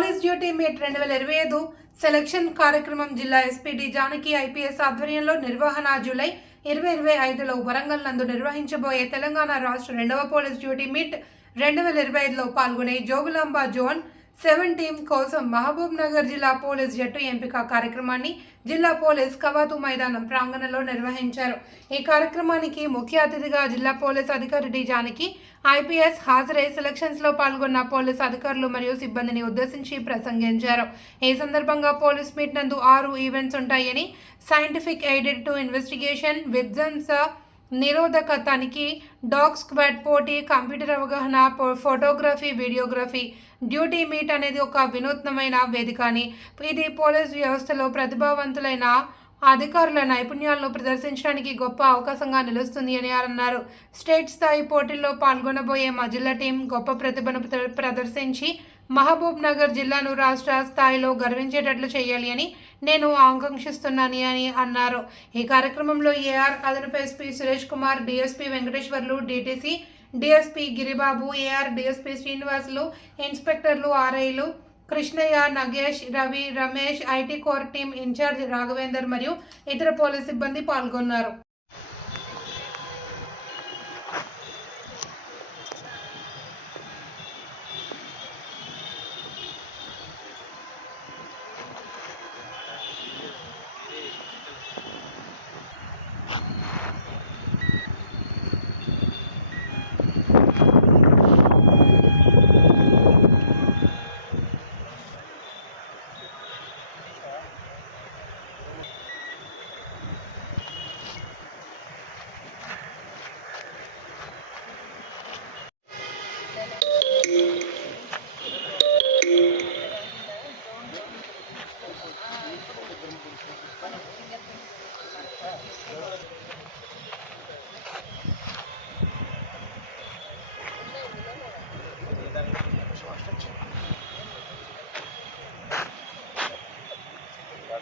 Police duty meet రెండు వేల ఇరవై ఐదు సెలక్షన్ కార్యక్రమం జిల్లా ఎస్పీడి జానకి ఐపీఎస్ ఆధ్వర్యంలో నిర్వహణ జూలై ఇరవై ఇరవై ఐదులో వరంగల్ నందు నిర్వహించబోయే తెలంగాణ రాష్ట్ర రెండవ పోలీస్ డ్యూటీ మీట్ రెండు వేల ఇరవై ఐదులో పాల్గొనే జోగులాంబ జోన్ సెవెన్ టీం కోసం మహబూబ్ నగర్ జిల్లా పోలీస్ జట్టు ఎంపిక కార్యక్రమాన్ని జిల్లా పోలీస్ కవాతు మైదానం ప్రాంగణంలో నిర్వహించారు. ఈ కార్యక్రమానికి ముఖ్య అతిథిగా జిల్లా పోలీస్ అధికారి డి జానకి ఐపీఎస్ హాజరై సెలక్షన్స్లో పాల్గొన్న పోలీస్ అధికారులు మరియు సిబ్బందిని ఉద్దేశించి ప్రసంగించారు. ఈ సందర్భంగా పోలీస్ మీట్ నందు ఆరు ఈవెంట్స్ ఉంటాయని సైంటిఫిక్ ఎయిడెడ్ టు ఇన్వెస్టిగేషన్ విధ్వంస నిరోధక తనిఖీ డాగ్ స్క్వాడ్ పోటీ కంప్యూటర్ అవగాహన ఫోటోగ్రఫీ వీడియోగ్రఫీ డ్యూటీ మీట్ అనేది ఒక వినూత్నమైన వేదిక అని. ఇది పోలీస్ వ్యవస్థలో ప్రతిభావంతులైన అధికారుల నైపుణ్యాలను ప్రదర్శించడానికి గొప్ప అవకాశంగా నిలుస్తుంది అని అన్నారు. స్టేట్ స్థాయి పోటీల్లో పాల్గొనబోయే మా జిల్లా టీం గొప్ప ప్రతిభను ప్ర- ప్రదర్శించి మహబూబ్ నగర్ జిల్లాను రాష్ట్ర స్థాయిలో గర్వించేటట్లు చేయాలి అని నేను ఆకాంక్షిస్తున్నాను అని అన్నారు. ఈ కార్యక్రమంలో ఏఆర్ అదనపు SP Suresh Kumar DSP Venkateswarlu DTC DSP Giribabu AR DSP Srinivasulu ఇన్స్పెక్టర్లు ఆర్ఐలు Krishnaiah Nagesh Ravi Ramesh IT core team in-charge Raghavender మరియు ఇతర పోలీస్ సిబ్బంది పాల్గొన్నారు.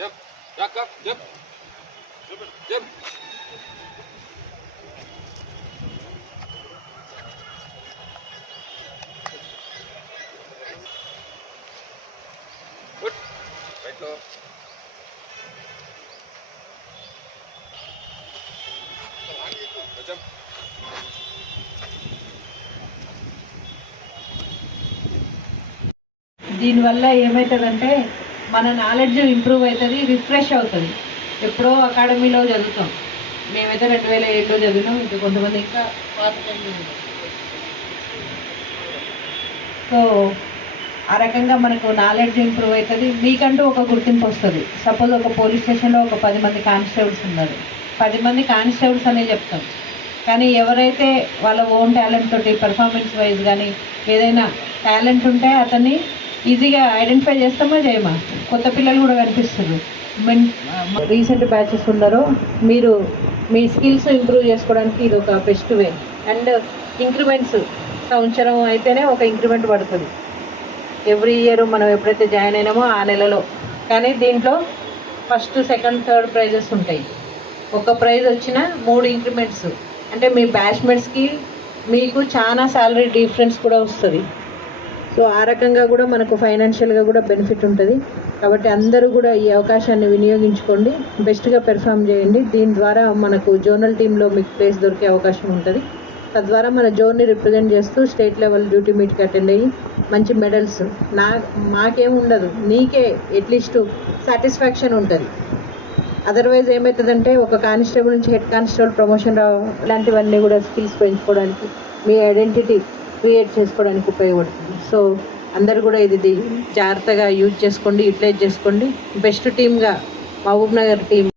Yap, yap, yap, yap, yap. Yap. Good. Right now. Jump. దీనివల్ల ఏమవుతుందంటే మన knowledge improve అవుతుంది refresh అవుతుంది. ఎప్పుడో అకాడమీలో చదువుతాం. మేమైతే రెండు వేల ఏడులో చదివినాం ఇంకా కొంతమంది ఇంకా పాత సో ఆ రకంగా మనకు నాలెడ్జ్ ఇంప్రూవ్ అవుతుంది. మీకంటూ ఒక గుర్తింపు వస్తుంది. సపోజ్ ఒక పోలీస్ స్టేషన్లో ఒక పది మంది కానిస్టేబుల్స్ ఉన్నారు. పది మంది కానిస్టేబుల్స్ అనే చెప్తాం. కానీ ఎవరైతే వాళ్ళ ఓన్ టాలెంట్ తోటి పెర్ఫార్మెన్స్ వైజ్ కానీ ఏదైనా టాలెంట్ ఉంటే అతన్ని ఈజీగా ఐడెంటిఫై చేస్తామా చేయమా? కొత్త పిల్లలు కూడా కనిపిస్తారు రీసెంట్ బ్యాచెస్ ఉన్నారో మీరు మీ స్కిల్స్ ఇంప్రూవ్ చేసుకోవడానికి ఇది ఒక బెస్ట్ వే అండ్ ఇంక్రిమెంట్స్ సంవత్సరం అయితేనే ఒక ఇంక్రిమెంట్ పడుతుంది. ఎవ్రీ ఇయర్ మనం ఎప్పుడైతే జాయిన్ అయినామో ఆ నెలలో. కానీ దీంట్లో ఫస్ట్ సెకండ్ థర్డ్ ప్రైజెస్ ఉంటాయి. ఒక ప్రైజ్ వచ్చిన మూడు ఇంక్రిమెంట్స్ అంటే మీ బ్యాచ్మెంట్స్కి మీకు చాలా శాలరీ డిఫరెన్స్ కూడా వస్తుంది. సో ఆ రకంగా కూడా మనకు ఫైనాన్షియల్గా కూడా బెనిఫిట్ ఉంటుంది. కాబట్టి అందరూ కూడా ఈ అవకాశాన్ని వినియోగించుకోండి. బెస్ట్గా పెర్ఫామ్ చేయండి. దీని ద్వారా మనకు జోనల్ టీంలో మీకు ప్లేస్ దొరికే అవకాశం ఉంటుంది. తద్వారా మన జోన్ని రిప్రజెంట్ చేస్తూ స్టేట్ లెవెల్ డ్యూటీ మీట్కి అటెండ్ అయ్యి మంచి మెడల్స్ నా మాకేం ఉండదు. నీకే అట్లీస్ట్ సాటిస్ఫాక్షన్ ఉంటుంది. అదర్వైజ్ ఏమవుతుందంటే ఒక కానిస్టేబుల్ నుంచి హెడ్ కానిస్టేబుల్ ప్రమోషన్ రా ఇలాంటివన్నీ కూడా స్కిల్స్ పెంచుకోవడానికి మీ ఐడెంటిటీ క్రియేట్ చేసుకోవడానికి ఉపయోగపడుతుంది. సో అందరు కూడా ఇది జాగ్రత్తగా యూజ్ చేసుకోండి యూటిలైజ్ చేసుకోండి. బెస్ట్ టీమ్గా మహబూబ్ నగర్ టీం